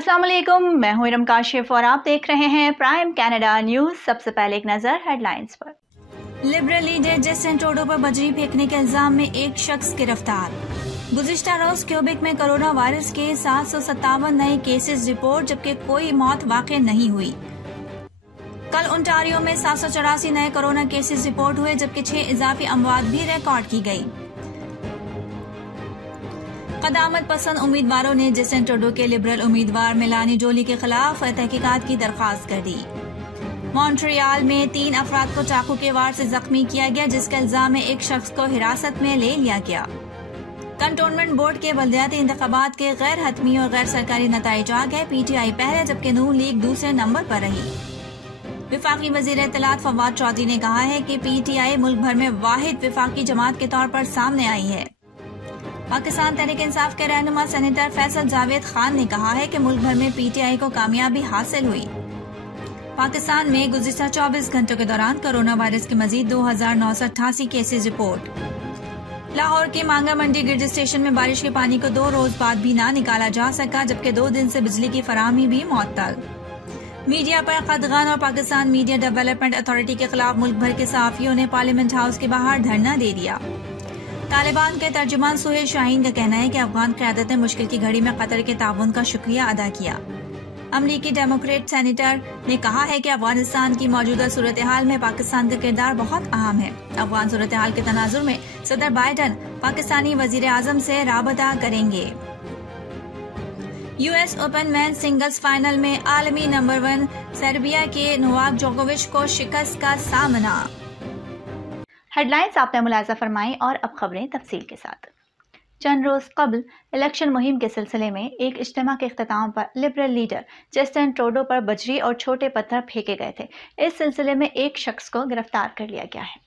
अस्सलाम वालेकुम, मैं हूं इरम काशिफ और आप देख रहे हैं प्राइम कनाडा न्यूज़। सबसे पहले एक नज़र हेडलाइंस पर। लिबरल लीडर जस्टिन ट्रूडो पर बजरी फेंकने के इल्जाम में एक शख्स गिरफ्तार। गुज़िश्ता रोज क्यूबेक में कोरोना वायरस के 757 नए केसेस रिपोर्ट, जबकि कोई मौत वाक़ई नहीं हुई। कल ओंटारियो में 784 नए कोरोना केसेस रिपोर्ट हुए, जबकि 6 इजाफी अमवात भी रिकॉर्ड की गई। कदामत पसंद उम्मीदवारों ने जस्टिन ट्रूडो के लिबरल उम्मीदवार मेलानी जोली के खिलाफ तहकीकात की दरख्वास्त कर दी। मॉन्ट्रियल में 3 अफराद को चाकू के वार से जख्मी किया गया, जिसका इल्जाम में एक शख्स को हिरासत में ले लिया गया। कंटोनमेंट बोर्ड के बल्दियाती इंतखाबात के गैर हतमी और गैर सरकारी नताइज आ गए। PTI पहले जबकि नून लीग दूसरे नंबर पर रही। विफाकी वजीर इत्तलात फवाद चौधरी ने कहा है कि PTI मुल्क भर में वाहिद विफाकी जमात के तौर पर सामने आई है। पाकिस्तान तहरीक इंसाफ के रहनुमा सेनेटर फैसल जावेद खान ने कहा है कि मुल्क भर में PTI को कामयाबी हासिल हुई। पाकिस्तान में गुज़िश्ता 24 घंटों के दौरान कोरोना वायरस के मजीद 2988 केसेज रिपोर्ट। लाहौर के मांगा मंडी ग्रिड स्टेशन में बारिश के पानी को 2 रोज बाद भी ना निकाला जा सका, जबकि 2 दिन से बिजली की फराहमी भी मुअत्तल। मीडिया पर कदगान और पाकिस्तान मीडिया डेवलपमेंट अथॉरिटी के खिलाफ मुल्क भर के सहाफियों ने पार्लियामेंट हाउस के बाहर धरना दे दिया। तालिबान के तर्जुमान सुहेल शाहीन का कहना है कि अफगान क़यादत ने मुश्किल की घड़ी में कतर के ताउन का शुक्रिया अदा किया। अमरीकी डेमोक्रेट सेनेटर ने कहा है कि अफगानिस्तान की मौजूदा सूरत हाल में पाकिस्तान का किरदार बहुत अहम है। अफगान सूरत हाल के तनाजुर में सदर बाइडन पाकिस्तानी वजीर आजम से राबता करेंगे। US open men's singles final में आलमी नंबर 1 सर्बिया के नोवाक जोकोविच को शिकस्त का सामना। हेडलाइंस आपने मुलाजा फरमाई और अब खबरें तफसील के साथ। चंद रोज कबल इलेक्शन मुहिम के सिलसिले में एक इज्तिमा के इख्तिताम पर लिबरल लीडर जस्टिन ट्रूडो पर बजरी और छोटे पत्थर फेंके गए थे। इस सिलसिले में एक शख्स को गिरफ्तार कर लिया गया है।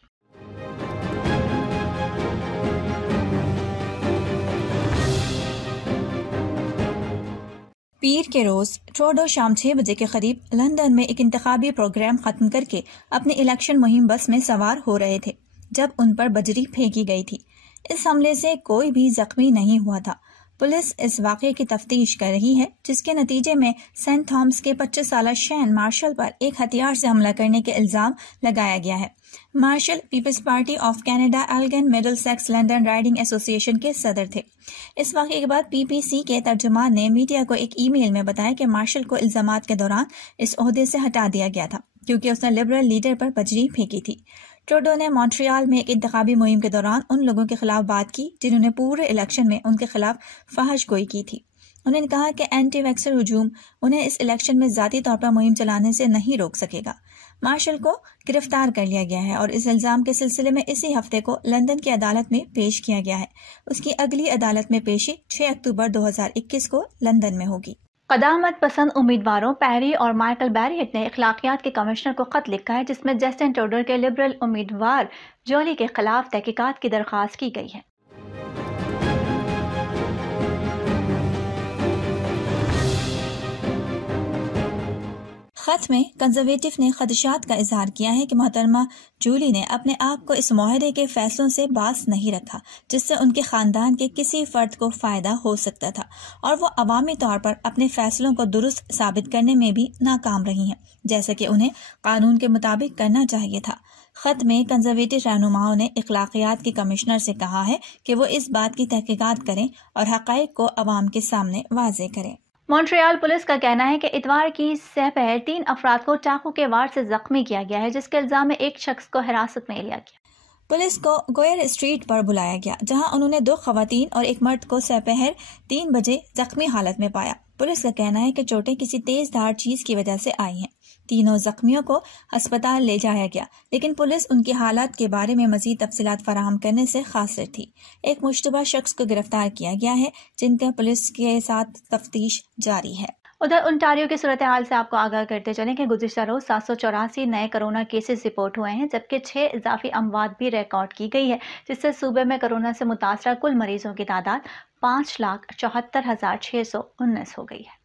पीर के रोज ट्रूडो शाम 6 बजे के करीब लंदन में एक इंतखाबी प्रोग्राम खत्म करके अपनी इलेक्शन मुहिम बस में सवार हो रहे थे जब उन पर बजरी फेंकी गई थी। इस हमले से कोई भी जख्मी नहीं हुआ था। पुलिस इस वाक़े की तफ्तीश कर रही है, जिसके नतीजे में सेंट थॉमस के 25 साला शैन मार्शल पर एक हथियार से हमला करने के इल्जाम लगाया गया है। Marshall People's Party of Canada Elgin Middlesex London riding association के सदर थे। इस वाक़े के बाद PPC के तर्जुमान ने मीडिया को एक ईमेल में बताया कि मार्शल को इल्जामात के दौरान इस ओहदे से हटा दिया गया था क्योंकि उसने लिबरल लीडर पर बजरी फेंकी थी। ट्रूडो ने मॉन्ट्रियल में एक इंतखाबी मुहिम के दौरान उन लोगों के खिलाफ बात की जिन्होंने पूरे इलेक्शन में उनके खिलाफ फहश गोई की थी। उन्होंने कहा कि एंटी वैक्सर हुजूम उन्हें इस इलेक्शन में ज़ाती तौर पर मुहिम चलाने से नहीं रोक सकेगा। मार्शल को गिरफ्तार कर लिया गया है और इस इल्जाम के सिलसिले में इसी हफ्ते को लंदन की अदालत में पेश किया गया है। उसकी अगली अदालत में पेशी 6 अक्टूबर 2021 को लंदन में होगी। कदामत पसंद उम्मीदवारों पैरी और माइकल बैरियट ने अखलाकियात के कमिश्नर को खत लिखा है, जिसमें जस्टिन ट्रूडो के लिबरल उम्मीदवार जोली के खिलाफ तहकीकात की दरख्वास्त की गई है। खत में कंजर्वेटिव ने खदशात का इजहार किया है कि मोहतरमा जूली ने अपने आप को इस मुआहदे के फैसलों से बास नहीं रखा जिससे उनके खानदान के किसी फर्द को फायदा हो सकता था, और वो अवामी तौर पर अपने फैसलों को दुरुस्त साबित करने में भी नाकाम रही हैं, जैसे कि उन्हें कानून के मुताबिक करना चाहिए था। खत में कंजर्वेटिव रहनुमाओं ने अखलाकियात के कमिश्नर से कहा है कि वो इस बात की तहकीकात करें और हक़ाइक़ को अवाम के सामने वाज़े करें। मॉन्ट्रियल पुलिस का कहना है कि इतवार की सहपहर 3 अफराद को चाकू के वार से जख्मी किया गया है, जिसके इल्जाम में एक शख्स को हिरासत में लिया गया। पुलिस को गोयर स्ट्रीट पर बुलाया गया, जहां उन्होंने 2 खवातीन और एक मर्द को सहपहर 3 बजे जख्मी हालत में पाया। पुलिस का कहना है कि चोटें किसी तेज धार चीज की वजह से आई हैं। तीनों जख्मियों को अस्पताल ले जाया गया, लेकिन पुलिस उनकी हालात के बारे में मजीद तफसीलात फराहम करने से कासिर थी। एक मुश्तबा शख्स को गिरफ्तार किया गया है, जिनका पुलिस के साथ तफ्तीश जारी है। उधर ओंटारियो की सूरत हाल से आपको आगाह करते चलें कि गुज़िश्ता रोज 784 नए कोरोना केसेस रिपोर्ट हुए हैं, जबकि 6 इजाफी अमवात भी रिकॉर्ड की गई है, जिससे सूबे में कोरोना से मुतासरा कुल मरीजों की तादाद 5,74,619 हो गई है।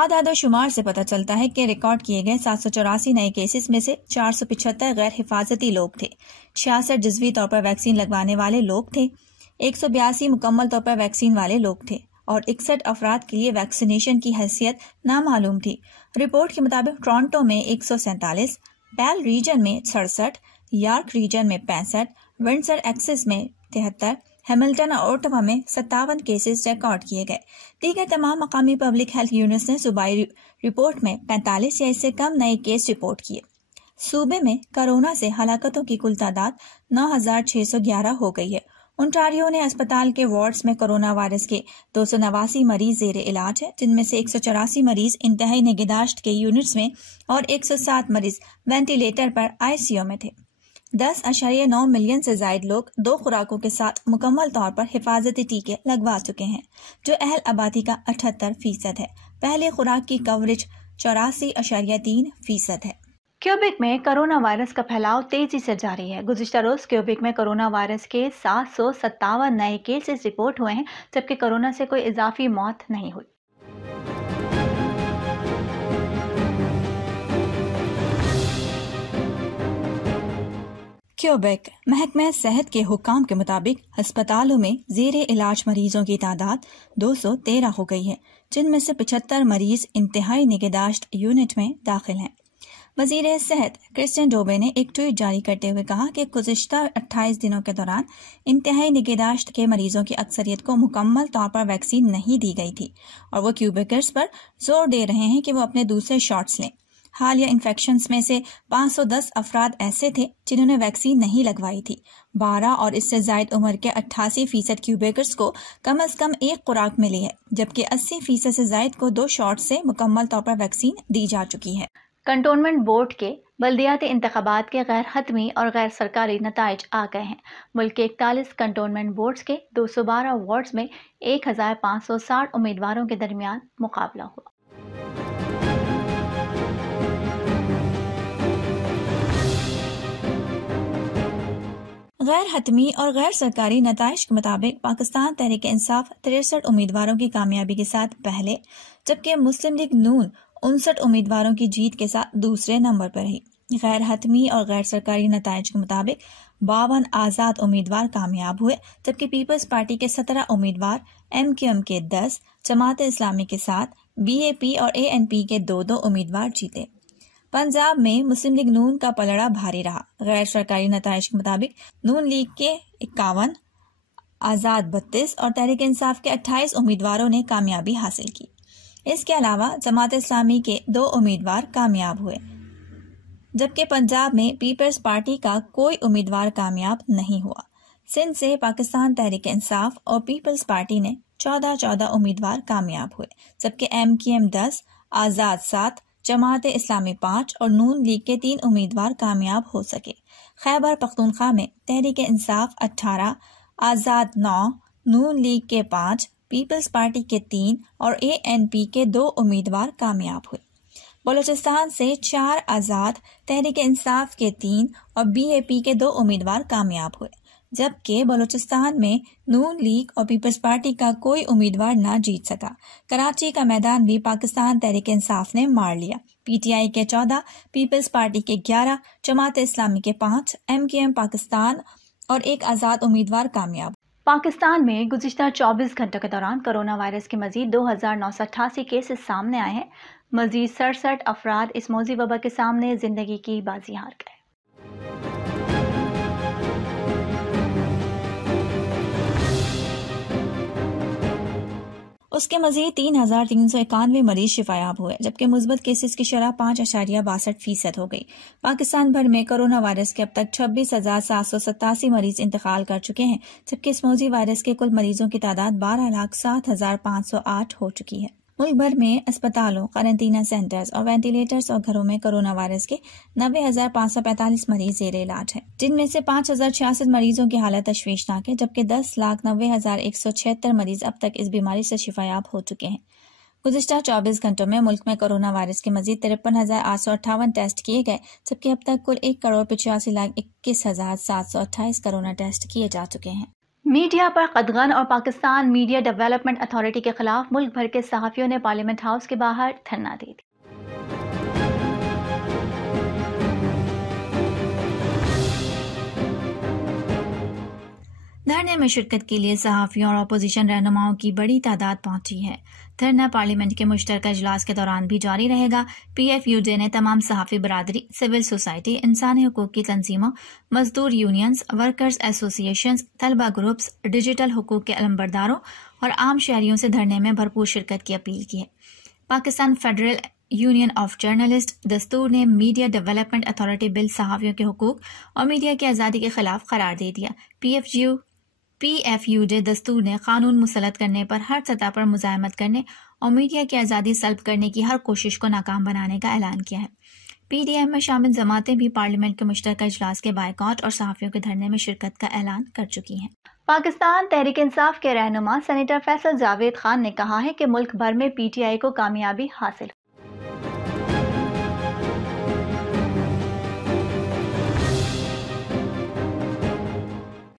आदादोशुमार से पता चलता है कि रिकॉर्ड किए गए 784 नए केसेस में से 475 गैर हिफाजती लोग थे, 66 जज़वी तौर पर वैक्सीन लगवाने वाले लोग थे, 182 मुकम्मल तौर पर वैक्सीन वाले लोग थे और 61 अफराद के लिए वैक्सीनेशन की हैसियत नामालूम थी। रिपोर्ट के मुताबिक टोरंटो में 147, बेल रीजन में 67, यॉर्क रीजन में 65, विंडसर एक्सेस में 73, हैमिल्टन और ओटावा में 57 केसेस रिकॉर्ड किए गए। दीगर तमाम मकामी पब्लिक हेल्थ यूनिट्स ने सूबाई रिपोर्ट में 45 या इससे कम नए केस रिपोर्ट किए। सूबे में कोरोना से हलाकतों की कुल तादाद 9,611 हो गई है। ओंटारियो ने अस्पताल के वार्ड्स में कोरोना वायरस के 289 मरीज जेर इलाज है, जिनमें से 184 मरीज इंतहाई निगहदाश्त के यूनिट्स में और 107 मरीज वेंटिलेटर पर आईसीयू में थे। 10.9 मिलियन से ज्यादा लोग 2 खुराकों के साथ मुकम्मल तौर पर हिफाजती टीके लगवा चुके हैं, जो अहल आबादी का 78% है। पहले खुराक की कवरेज 84.3% है। क्यूबेक में कोरोना वायरस का फैलाव तेजी से जारी है। गुज़िश्ता रोज क्यूबेक में कोरोना वायरस के 757 नए केसेस रिपोर्ट हुए हैं, जबकि कोरोना से कोई इजाफी मौत नहीं हुई। क्यूबेक महकमा सेहत के हुक्काम के मुताबिक अस्पतालों में जेरे इलाज मरीजों की तादाद 213 हो गई है, जिनमें से 75 मरीज इंतहाई निगहदाश्त यूनिट में दाखिल हैं। वजीर सेहत क्रिस्टियन डोबे ने एक ट्वीट जारी करते हुए कहा कि गुज़िश्ता 28 दिनों के दौरान इंतहाई निगहदाश्त के मरीजों की अक्सरियत को मुकम्मल तौर पर वैक्सीन नहीं दी गई थी और वो क्यूबेकर्स पर जोर दे रहे हैं कि वो अपने दूसरे शॉट्स लें। हालिया इन्फेक्शंस में से 510 अफराद ऐसे थे जिन्होंने वैक्सीन नहीं लगवाई थी। 12 और इससे जायद उम्र के 88% क्यूबेकर्स को कम से कम एक खुराक मिली है, जबकि 80% से जायद को 2 शॉट से मुकम्मल तौर पर वैक्सीन दी जा चुकी है। कंटोनमेंट बोर्ड के बल्दियाती इंतखाबात के गैर हतमी और गैर सरकारी नताइज आ गए हैं। मुल्क के 41 कंटोनमेंट बोर्ड्स के 212 वार्ड्स में 1560 उम्मीदवारों के दरमियान मुकाबला हुआ। गैर हतमी और गैर सरकारी नताइज के मुताबिक पाकिस्तान तहरीक इंसाफ 63 उम्मीदवारों की कामयाबी के साथ पहले, जबकि मुस्लिम लीग नून 59 उम्मीदवारों की जीत के साथ दूसरे नंबर पर रही। गैर हतमी और गैर सरकारी नताइज के मुताबिक 52 आज़ाद उम्मीदवार कामयाब हुए, जबकि पीपल्स पार्टी के 17 उम्मीदवार, MQM के 10, जमात इस्लामी के 7, BAP और ANP के 2-2 उम्मीदवार जीते। पंजाब में मुस्लिम लीग नून का पलड़ा भारी रहा। गैर सरकारी नताइज के मुताबिक नून लीग के 51, आज़ाद 32 और तहरीक इंसाफ के 28 उम्मीदवारों ने कामयाबी हासिल की। इसके अलावा जमात इस्लामी के 2 उम्मीदवार कामयाब हुए, जबकि पंजाब में पीपल्स पार्टी का कोई उम्मीदवार कामयाब नहीं हुआ। सिंध से पाकिस्तान तहरीक इंसाफ और पीपल्स पार्टी ने 14 उम्मीदवार कामयाब हुए, जबकि MQM 10, आज़ाद 7, जमात इस्लामी 5 और नून लीग के 3 उम्मीदवार कामयाब हो सके। खैबर पख्तूनख्वा में तहरीक इंसाफ 18, आज़ाद 9, नून लीग के 5, पीपल्स पार्टी के 3 और ANP के 2 उम्मीदवार कामयाब हुए। बलूचिस्तान से 4 आज़ाद, तहरीक इंसाफ के 3 और BAP के 2 उम्मीदवार कामयाब हुए, जबकि बलूचिस्तान में नून लीग और पीपल्स पार्टी का कोई उम्मीदवार न जीत सका। कराची का मैदान भी पाकिस्तान तहरीक इंसाफ ने मार लिया। PTI के 14, पीपल्स पार्टी के 11, जमात इस्लामी के 5, MQM पाकिस्तान और 1 आज़ाद उम्मीदवार कामयाब। पाकिस्तान में गुज़िश्ता 24 घंटों के दौरान कोरोना वायरस के मजीद 2,988 केसेस सामने आए हैं। मजीद 67 अफराद इस मौजी वबा के सामने जिंदगी की बाजी हार गए। उसके मजीद 3,391 मरीज शिफायाब हुए, जबकि मुस्बत केसेस की शरह 5.62% हो गई। पाकिस्तान भर में कोरोना वायरस के अब तक 26,787 मरीज इंतकाल कर चुके हैं, जबकि इस मौजी वायरस के कुल मरीजों की तादाद 12,07,508 हो चुकी है। मुल्क भर में अस्पतालों, क्वारंटीना सेंटर्स और वेंटिलेटर्स और घरों में कोरोना वायरस के 90,545 मरीज जेर इलाज हैं, जिनमें से 5,066 मरीजों की हालत तशवीशनाक है, जबकि 10,90,176 मरीज अब तक इस बीमारी से शिफायाब हो चुके हैं। गुज़िश्ता 24 घंटों में मुल्क में कोरोना वायरस के मजीद 53,858 टेस्ट किए गए, जबकि अब तक कुल 1,85,21,728 कोरोना टेस्ट किए जा चुके हैं। मीडिया पर कदगन और पाकिस्तान मीडिया डेवलपमेंट अथॉरिटी के खिलाफ मुल्क भर के सहाफ़ियों ने पार्लियामेंट हाउस के बाहर धरना दे दिया। धरने में शिरकत के लिए सहाफ़ियों और अपोजिशन रहनुमाओं की बड़ी तादाद पहुंची है। धरना पार्लियामेंट के मुश्तरका इजलास के दौरान भी जारी रहेगा। PFUJ ने तमाम सहाफ़ी बरादरी, सिविल सोसाइटी, इंसानी हुकूक की तंजीमों, मजदूर यूनियंस, वर्कर्स एसोसिएशंस, तलबा ग्रुप्स, डिजिटल हुकूक के अलमबरदारों और आम शहरियों से धरने में भरपूर शिरकत की अपील की है। Pakistan federal union of journalist दस्तूर ने मीडिया डेवलपमेंट अथॉरिटी बिल सहाफ़ियों के हुकूक और मीडिया की आज़ादी के खिलाफ करार दे दिया। PFUJ दस्तूर ने कानून मुसलत करने पर हर सतह पर मुज़ाहमत करने और मीडिया की आज़ादी सल्ब करने की हर कोशिश को नाकाम बनाने का ऐलान किया है। PDM में शामिल जमातें भी पार्लियामेंट के मुश्तरका इजलास के बायकॉट और सहाफ़ियों के धरने में शिरकत का ऐलान कर चुकी हैं। पाकिस्तान तहरीक इंसाफ के रहनुमा सेनेटर फैसल जावेद खान ने कहा है कि मुल्क भर में PTI को कामयाबी हासिल।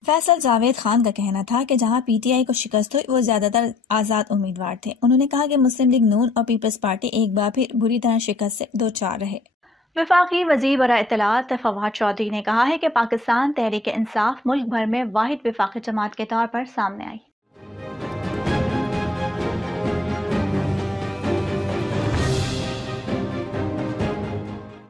फैसल जावेद खान का कहना था कि जहां PTI को शिकस्त हुई वो ज्यादातर आज़ाद उम्मीदवार थे। उन्होंने कहा कि मुस्लिम लीग नून और पीपल्स पार्टी एक बार फिर बुरी तरह शिकस्त से दो चार रहे। वफाकी वज़ीर बरा इत्तलात फवाद चौधरी ने कहा है कि पाकिस्तान तहरीक इंसाफ मुल्क भर में वाहिद वफाकी जमात के तौर पर सामने आई।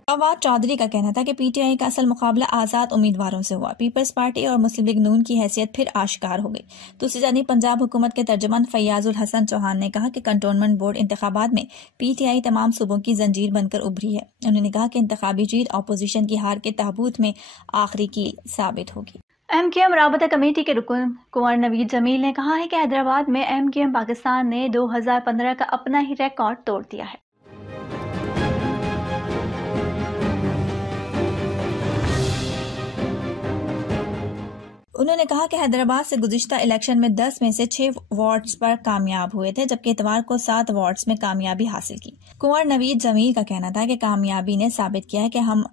फवाद चौधरी का कहना था कि PTI का असल मुकाबला आज़ाद उम्मीदवारों से हुआ। पीपल्स पार्टी और मुस्लिम लीग नून की हैसियत फिर आश्कार हो गई। दूसरी जानिब पंजाब हुकूमत के तर्जुमान फैयाजुल हसन चौहान ने कहा कि कंटोनमेंट बोर्ड इंतखाबात में PTI तमाम सूबों की जंजीर बनकर उभरी है। उन्होंने कहा कि इंतखाबी जीत अपोजिशन की हार के ताबूत में आखिरी कील साबित होगी। MKM राबता कमेटी के रुकन कुंवर नवीद जमील ने कहा है कि हैदराबाद में MKM पाकिस्तान ने 2015 का अपना ही रिकॉर्ड तोड़ दिया है। उन्होंने कहा कि हैदराबाद से गुज़िश्ता इलेक्शन में 10 में से 6 वार्ड्स पर कामयाब हुए थे, जबकि इतवार को 7 वार्ड्स में कामयाबी हासिल की। कुंवर नवीद जमील का कहना था कि कामयाबी ने साबित किया है कि हम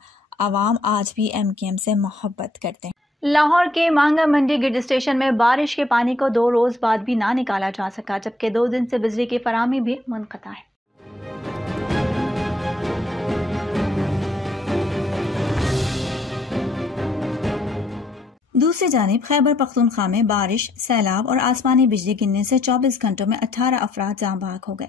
आवाम आज भी MKM से मोहब्बत करते हैं। लाहौर के मांगा मंडी गिरड स्टेशन में बारिश के पानी को 2 रोज बाद भी ना निकाला जा सका, जबकि 2 दिन से बिजली की फराहमी भी मुनक़ता है। दूसरी जानिब खैबर पख्तूनख्वा में बारिश, सैलाब और आसमानी बिजली गिरने से 24 घंटों में 18 अफराद जाँ बहक हो गए।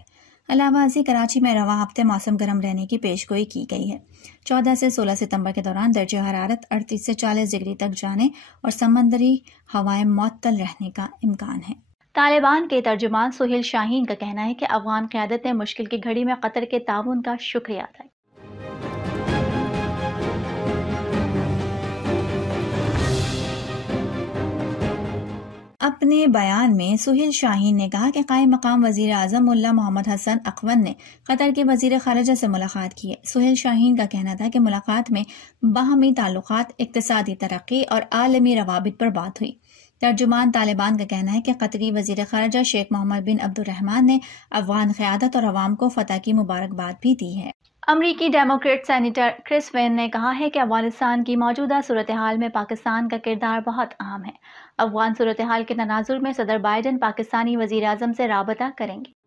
अलाहाबादी कराची में रवा हफ्ते मौसम गर्म रहने की पेशगोई की गई है। 14 से 16 सितंबर के दौरान दर्जे हरारत 38 से 40 डिग्री तक जाने और समंदरी हवाएं मुअत्तल रहने का इम्कान है। तालिबान के तर्जुमान सुहेल शाहीन का कहना है कि अफगान क़यादत ने मुश्किल की घड़ी में कतर के ताउन का शुक्रिया अदा किया। अपने बयान में सुहेल शाहीन ने कहा कि कायम मकाम वजीर आजम मुल्ला मोहम्मद हसन अकवन ने कतर के वजीर खारिजा से मुलाकात की है। सुहेल शाहीन का कहना था कि मुलाकात में बाहमी ताल्लुकात, इक्तिसादी तरक्की और आलमी रवाबित पर बात हुई। तर्जुमान तालिबान का कहना है कि कतरी वजीर खारिजा शेख मोहम्मद बिन अब्दुर्रहमान ने अफगान क़यादत और अवाम को फतह की मुबारकबाद भी दी है। अमरीकी डेमोक्रेट सेनेटर क्रिस वेन ने कहा है कि अफगानिस्तान की मौजूदा सूरत हाल में पाकिस्तान का किरदार बहुत अहम है। अफगान सूरत हाल के तनाजुर में सदर बाइडन पाकिस्तानी वजीर आज़म से राबता करेंगे।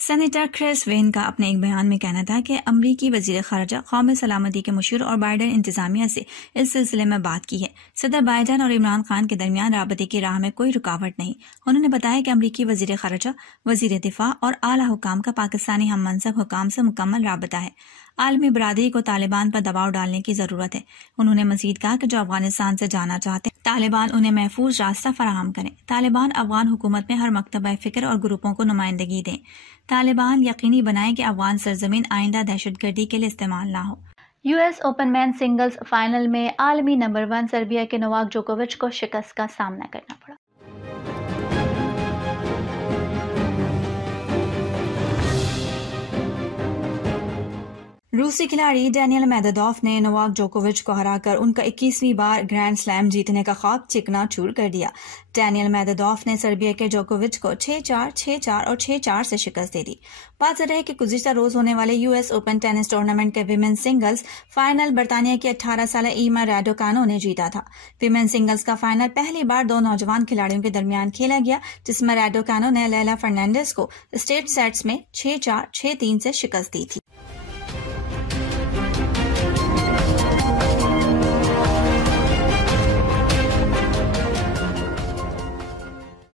सेनेटर क्रिस वेन का अपने एक बयान में कहना था कि अमरीकी वजीर खारजा कौमी सलामती के मुशीर और बाइडन इंतजामिया से इस सिलसिले में बात की है। सदर बाइडन और इमरान खान के दरमियान राबते की राह में कोई रुकावट नहीं। उन्होंने बताया कि अमरीकी वजीर खारजा, वजीर दिफा और आला हुकाम का पाकिस्तानी हम मनसब हुकाम से मुकम्मल राबता है। आलमी बरादरी को तालिबान पर दबाव डालने की जरूरत है। उन्होंने मजीद कहा कि जो अफगानिस्तान से जाना चाहते हैं, तालिबान उन्हें महफूज रास्ता फराहम करें। तालिबान अफगान हुकूमत में हर मकतबा फ़िक्र और ग्रुपों को नुमाइंदगी दें। तालिबान यकीनी बनाए कि अफगान सरजमीन आइंदा दहशतगर्दी के लिए इस्तेमाल ना हो। US open man singles final में आलमी नंबर 1 सर्बिया के नोवाक जोकोविच को शिकस्त का सामना करना पड़ा। रूसी खिलाड़ी डेनियल मेदवेदेव ने नोवाक जोकोविच को हराकर उनका 21वीं बार ग्रैंड स्लैम जीतने का ख्वाब चिकनाचूर कर दिया। डेनियल मेदवेदेव ने सर्बिया के जोकोविच को 6-4, 6-4 और 6-4 से शिकस्त दे दी। बात है कि गुज़िश्ता रोज होने वाले यूएस ओपन टेनिस टूर्नामेंट के विमेन सिंगल्स फाइनल बर्तानिया की 18 साल ईमा रैडुकानो ने जीता था। विमेन सिंगल्स का फाइनल पहली बार दो नौजवान खिलाड़ियों के दरमियान खेला गया, जिसमें रैडुकानो ने लैला फर्नांडिस को स्ट्रेट सेट्स में 6-4, 6-3 से शिकस्त दी थी।